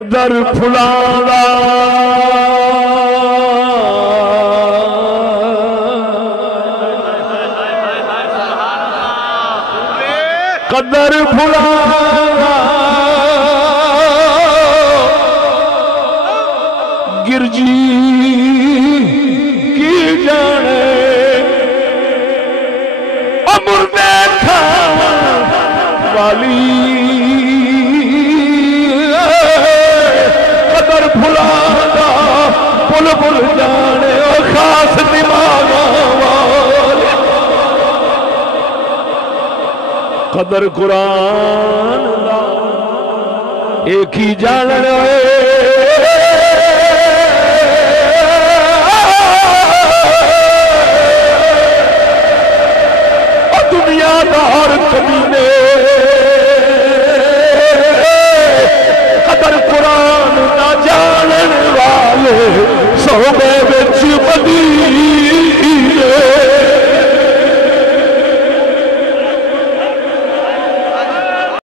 در پھلانا قدر پھلانا گرجی کی جانے امر دیکھا والی قدر پھلانا پل پل جانے اور خاص دماغ والے قدر قرآن ایک ہی جاننے دنیا دار کمینے